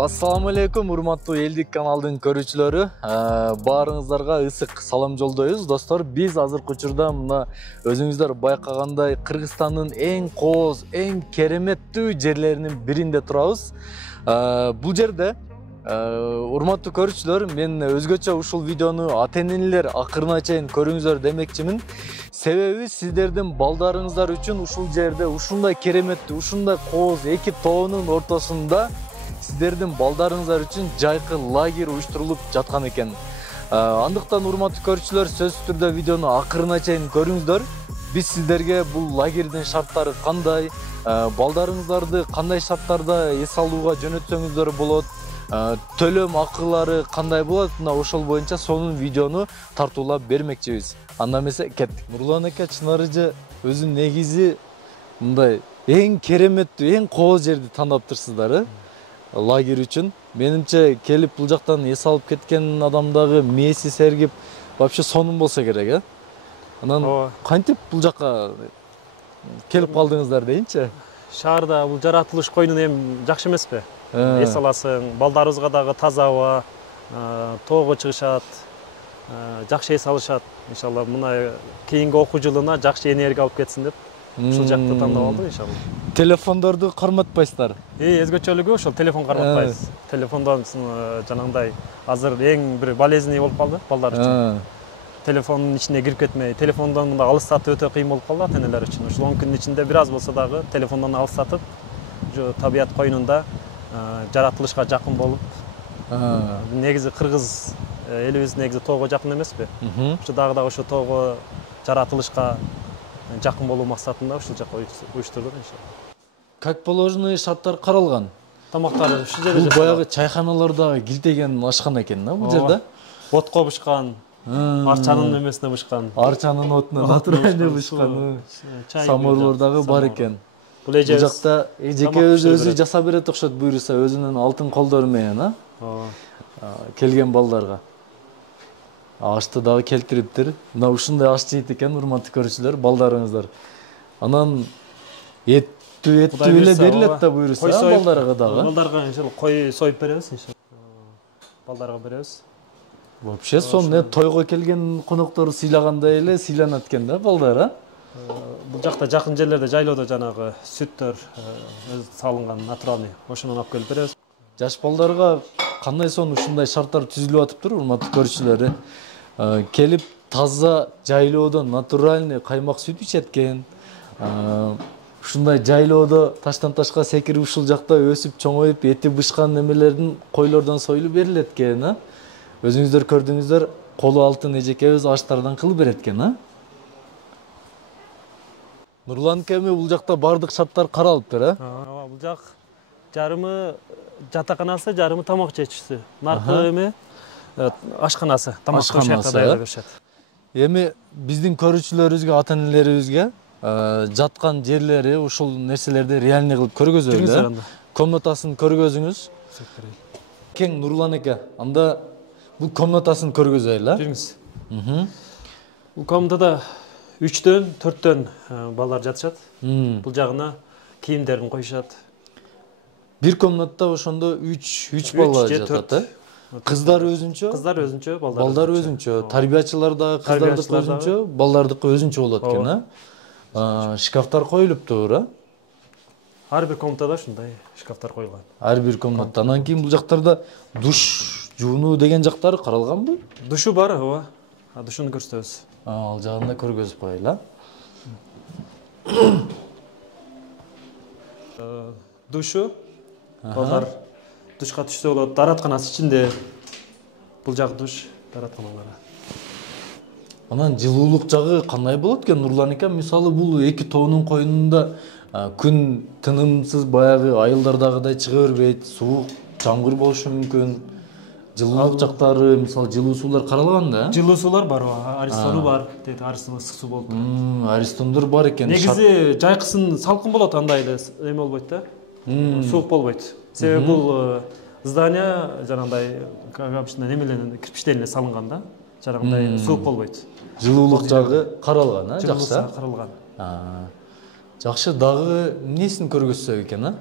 Ассаламу алейкум, урматтуу элдик каналдын көрүүчүлөрү. Баарыңыздарга ысык салам жолдойбуз. Достор, биз азыркы учурда мына өзүңүздөр байкагандай Кыргызстандын эң кооз, эң кереметтүү жерлеринин биринде турабыз. Бул жерде урматтуу көрүүчүлөр, мен өзгөчө ушул видеону ата-энелер акырына чейин көрүңүздөр демекчимин. Себеби сиздердин балдарыңыздар үчүн ушул жерде ушундай кереметтүү, ушундай кооз эки тоонун ортосунда сиздердин балдарыңыздар үчүн жайкы лагерь уюштурулуп жаткан экен. Андыктан урматтуу көрүүчүлөр, сөзсүз түрдө видеону акырына чейин көрүңүздөр. Биз сиздерге бул лагердин шарттары кандай, балдарыңыздарды кандай шарттарда эс алууга жөнөтсөңүздөр болот, төлөм акылары кандай болот, мына ошол боюнча сонун видеону тартуулап бермекчибиз. Анда эмесе кеттик. Нурлан ака чынарыжы өзү негизи мындай эң кереметтүү, эң кооз жерди тандап лагерь үчүн. Менимче келип бул жактан эс алып кеткен адамдагы мээси сергип вообще сонун болсо керек, Анан кантип бул жакка келип калдыңыздар дейинчи? Шаарда бул жаратылыш койнун эми жакшы эмеспи? Эс аласың, балдарыбызга дагы таза аба, тоого чыгышат, жакшы эс алышат. Иншалла мына кийинки окуу жылына жакшы энергия алып кетсин деп ушул жакты тандап алдык иншалла. Телефондорду карматпайсыздар? Өзгөчөлүгү ошол телефон карматпайбыз. Телефондон жанагындай азыр эң бир болезненный болуп калды балдар үчүн. Телефондун ичине кирип кетмей, телефондон мындай алыстатуу өтө кыйын болуп калды ата-энелер үчүн. Ушул 10 күндүн ичинде бир аз болсо дагы телефондон алыстатып, табият койнунда жаратылышка жакын болуп, негизи кыргыз элибиз негизи тоого жакын эмеспи? Ушу дагы ошо тоого жаратылышка жакын болуу максатында ушул жакка уюштурдук иншалла. Как положенный шарттар каралган? Тамактары ушул жерде. Бул баягы чайханаларда килтеген ашкана экен да бул жерде? Отко бышкан, арчанын немесине бышкан. Арчанын отуна натуральный бышкан. Саморлор дагы бар экен. Бул жакта эжеке өзү жасап берет окшойт, буйруса өзүнүн алтын колдору менен, келген балдарга. Ашты дагы келтириптир. Мына ушундай аш жейт экен, урматтуу көрүүчүлөр, балдарыңыздар. Анан эттүү эле берилет да буйруса балдарга дагы. Балдарга иншалла кой союп беребиз иншалла. Балдарга беребиз. Вообще сонун тойго келген конокторду сыйлагандай эле сыйланат экен да балдар, Бул жакта жакын жерлерде жайлоодо жанагы сүттөр салынган натуральный, ошондон алып келип беребиз. Жаш балдарга кандай сонун ушундай шарттар түзүлүп атыптыр, урматтуу көрүүчүлөр. Келип таза жайлоодон натуральный каймак сүт ичеткен. Ушундай жайлоодо таштан ташка секирип ушул жакта өсүп чоңоюп эти бышкан немелердин койлордон союлуп берилет экен, Өзүңүздөр көрдүңүздөр, колу алтын эжекебиз аштардан кылып берет экен, Нурлан кеми бул жакта бардык шарттар каралыптыр, Бул жак жарымы жатаканасы, жарымы тамак жечүүсү. Наркы эми ашканасы, тамакты ошол даярлап беришет. Эми биздин көрүүчүлөрүбүзгө, ата-энелерибизге жаткан жерлери, ушул нерселерди реальный кылып көргөзөлү. Комнатасын көргөзүңүз. Кең Нурлан эке, анда бул комнатасын көргөзөлү, Жүрүңүз. Бул комнатада 3-төн 4төн балдар жатышат. Бул жагына кийимдерин коюшат. Бир комнатта ошондо 3 бала жатат, Кыздар өзүнчө? Кыздар өзүнчө, балдар өзүнчө. Тарбиячылар да кыздардыкы өзүнчө, балдардыкы өзүнчө болот экен, Шкафтар коюлуптур, Ар бир комнатада ушундай шкафтар коюлган. Ар бир комнатта. Анан кийин бул жактарда душ жуунуу деген жактары каралганбы? Душу бар, ооба. Душуну көрсөтөбүз. Ал жагында көргөзүп коелу, Душу балдар душка түшсө болот, дааратканасы ичинде. Бул жак душ, дааратканалары. Анан жылуулук жагы кандай болот экен, Нурлан эке? Мисалы бул эки тоонун койнунда күн тынымсыз баягы айылдардагыдай чыга бербейт, суук, жамгыр болушу мүмкүн. Жылуулук жактары, мисалы жылуу суулар каралган да? Жылуу суулар бар, Аристону бар, дейт, Аристон ысык суу болуп. Аристондор бар экен. Негизи жайкысын салкын болот, андай эле эме болбойт да. Суук болбойт. Себеби бул здание жанагындай обычно немеленен кирпичтен эле салынган да. Жанагындай суук болбойт. Жылуулук жагы каралган, жакшы. Каралган. Жакшы, дагы эмнесин көргөзсөк экен,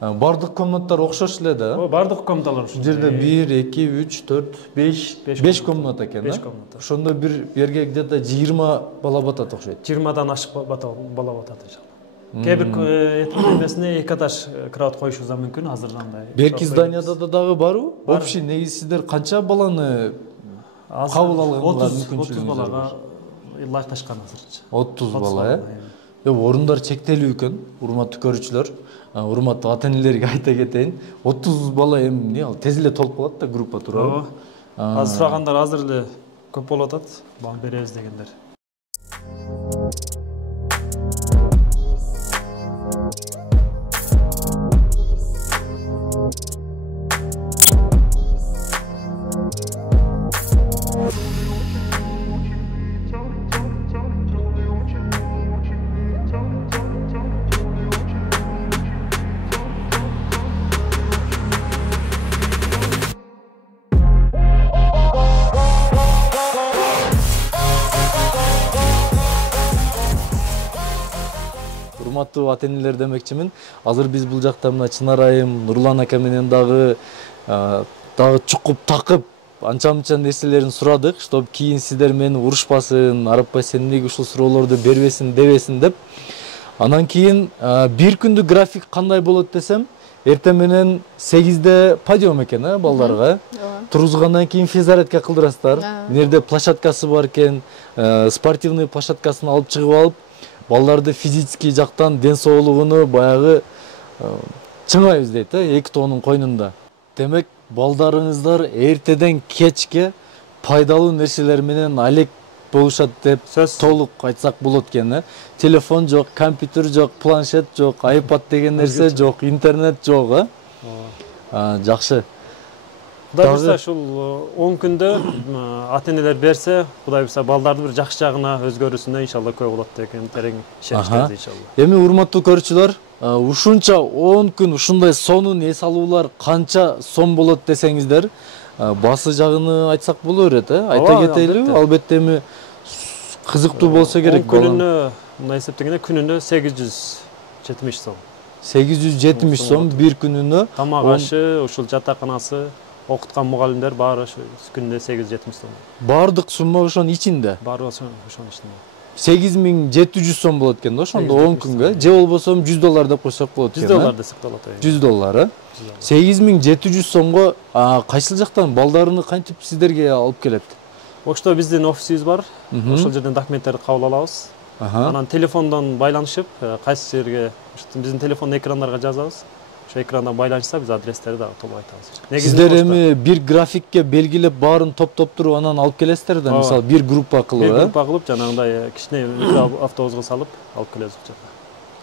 Бардык комнаттар окшош эле да. Бардык комнаталар ушул жерде 1 2 3 4 5 комната экен. 5 комната. Ошондо бир жерге где-то 20 бала батат окшойт. 20дан ашык бала батат иншалла. Кээ бир эмесине 2 этаж кровать коюшубуз да мүмкүн азырдандай. Берки зданияда да дагы барбы? Общий негизи сиздер канча баланы кабыл алганга мүмкүнчүлүгүңүз бар? 30 балага ылайыкташкан азырчы. 30 бала, орундар чектелүү экен, урматтуу көрүүчүлөр. Урматтуу ата-энелерге айта кетейин. 30 бала эми тез эле толуп калат да группа туурабы? Азыр сурагандар азыр эле көп болуп атат. Бал беребиз дегендер. Урматтуу ата-энелер демекчимин. Азыр биз бул жакта мына Чынар айым, Нурлан ака менен дагы чукуп такып анча-мынча нерселерин сурадык, чтобы кийин сиздер мени урушпасын, Арапбай сен эмнеге ушул суроолорду бербесин дебесин деп. Анан кийин бир күндүк график кандай болот десем, эртең менен 8де подъем экен, балдарга. Тургузгандан кийин физзарядка кылдырасыздар. Нерде площадкасы бар экен, спортивный площадкасын алып чыгып алып, балдарды физический жактан ден соолугуну баягы чыңайбыз дейт, эки тоонун койнунда. Демек, балдарыңыздар эртеден кечке пайдалуу нерселер менен алек болушат деп толук айтсак болот экен. Телефон жок, компьютер жок, планшет жок, iPad деген нерсе жок, интернет жок. Жакшы. Кудай буйрса ушул 10 күндө ата-энелер берсе, Кудай буйрса балдарды бир жакшы жагына өзгөрүүсүнө иншалла көп болот деген терең ишеничтебиз иншалла. Эми урматтуу көрүүчүлөр, ушунча 10 күн ушундай сонун эс алуулар канча сом болот десеңиздер, басы жагыны айтсак боло берет, айта кетели. Албетте эми кызыктуу болсо керек. Күнүнө мындай эсептегенде күнүнө 870 сом. 870 сом бир күнүнө. Тамак ашы, ушул жатаканасы, окуткан мугалимдер баары күнүнө 870 сом. Бардык сумма ошонун ичинде. Баары ошонун ичинде. 8700 сом болот экен да ошондо 10 күнгө. Же болбосо $100 деп койсок болот экен. $100 десек болот. $100. 8700 сомго кайсыл жактан балдарыны кантип сиздерге алып келет? Ошто биздин офисибиз бар. Ошол жерден документтерди кабыл алабыз. Анан телефондон байланышып, кайсы жерге биздин телефон экрандарга жазабыз. Ошо экрандан байланышса биз адрестерди дагы толук айтабыз. Сиздер эми бир графикке белгилеп баарын топтоп туруп анан алып келесиздер да, мисалы бир группа кылып, бир группа кылып, жанагындай кичине автобусга салып алып келебиз бул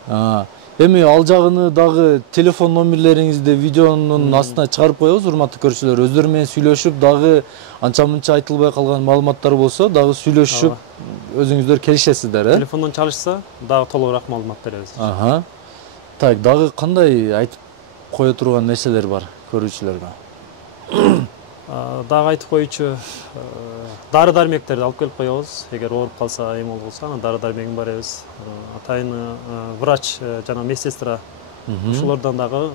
жака. Эми ал жагыны дагы телефон номерлериңизди видеонун астына чыгарып коебуз, урматтуу көрүүчүлөр. Өздөрү менен сүйлөшүп, дагы анча-мынча айтылбай калган маалыматтар болсо, дагы сүйлөшүп өзүңүздөр келишесиздер, Телефондон чалышса, дагы толугураак маалымат беребиз. Так, дагы кандай айтып кое турган нерселер бар көрүүчүлөргө? Дагы айтып коючу, дары-дармектерди алып келип коебуз. Эгер ооруп калса, эм болсо, анан дары-дармегин беребиз. Атайын врач жана медсестра ушулардан дагы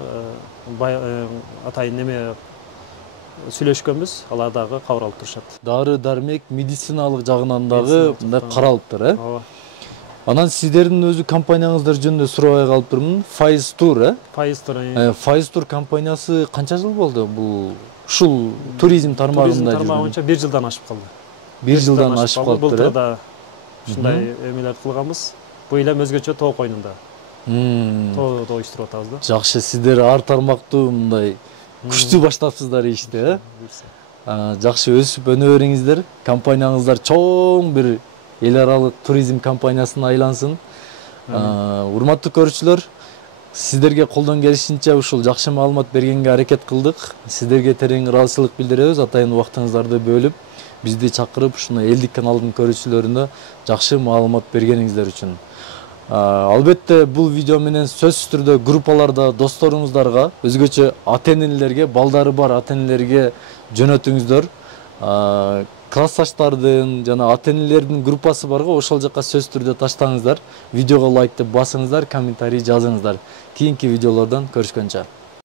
атайын неме сүйлөшкөнбүз. Алар дагы кабыл алып турушат. Дары-дармек медициналык жагынан дагы мындай каралыптыр, Анан сиздердин өзү компанияңыздар жөнүндө сурабай калып турмун. Faiz Tour, Faiz Tour компаниясы канча жыл болду? Бул ушул туризм тармагында жүргөн? 1 жылдан ашып калды. 1 жылдан ашып калды. Былтыр да ушундай эмелер кылганбыз. Бул эми өзгөчө тоо койнунда. Тоо уюштуруп атабыз да. Жакшы, сиздер ар тармактуу мындай күчтүү баштапсыздар ишти, Жакшы өсүп өнө бериңиздер. Компанияңыздар чоң бир эл аралык туризм компаниясына айлансын. Урматтуу көрүүчүлөр, сиздерге колдон келишинче ушул жакшы маалымат бергенге аракет кылдык. Сиздерге терең ыраазычылык билдиребиз. Атайын убактыңыздарды бөлүп, бизди чакырып, ушуну Элдик каналдын көрүүчүлөрүнө жакшы маалымат бергениңиздер үчүн. Албетте бул видео менен сөзсүз түрдө группаларда досторуңуздарга, өзгөчө ата-энелерге, балдары бар ата-энелерге жөнөтүңүздөр. классташтардын жана ата энелердин группасы бар го, ошол жака сөзсүз түрдө таштаңыздар, видеого лайк деп басыңыздар, комментарий жазыңыздар. Кийинки видеолордон көрүшкөнчө.